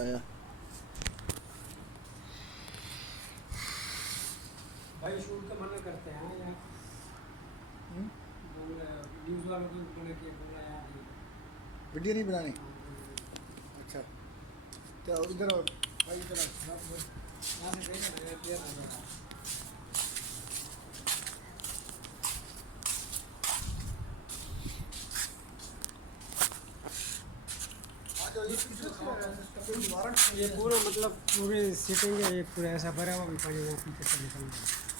आया भाई शूट का मना करते हैं यार। न्यूज़ वालों को मना किया, बोला यार नहीं। वीडियो नहीं बनानी। हाँ, अच्छा तो इधर आओ भाई, इधर आओ। यहाँ से भेजना है, क्लियर आ जाएगा। ये पूरा मतलब पूरी सीटिंग है, ये पूरा ऐसा भरा हुआ भी पानी वहाँ पीछे से निकल रहा है।